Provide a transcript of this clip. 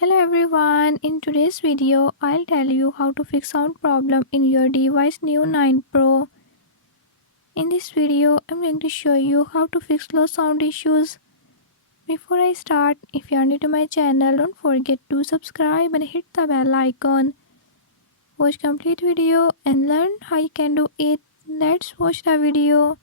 Hello everyone, in today's video I'll tell you how to fix sound problem in your device Neo 9 Pro. In this video I'm going to show you how to fix low sound issues. Before I start, if you are new to my channel, don't forget to subscribe and hit the bell icon. Watch complete video and learn how you can do it. Let's watch the video.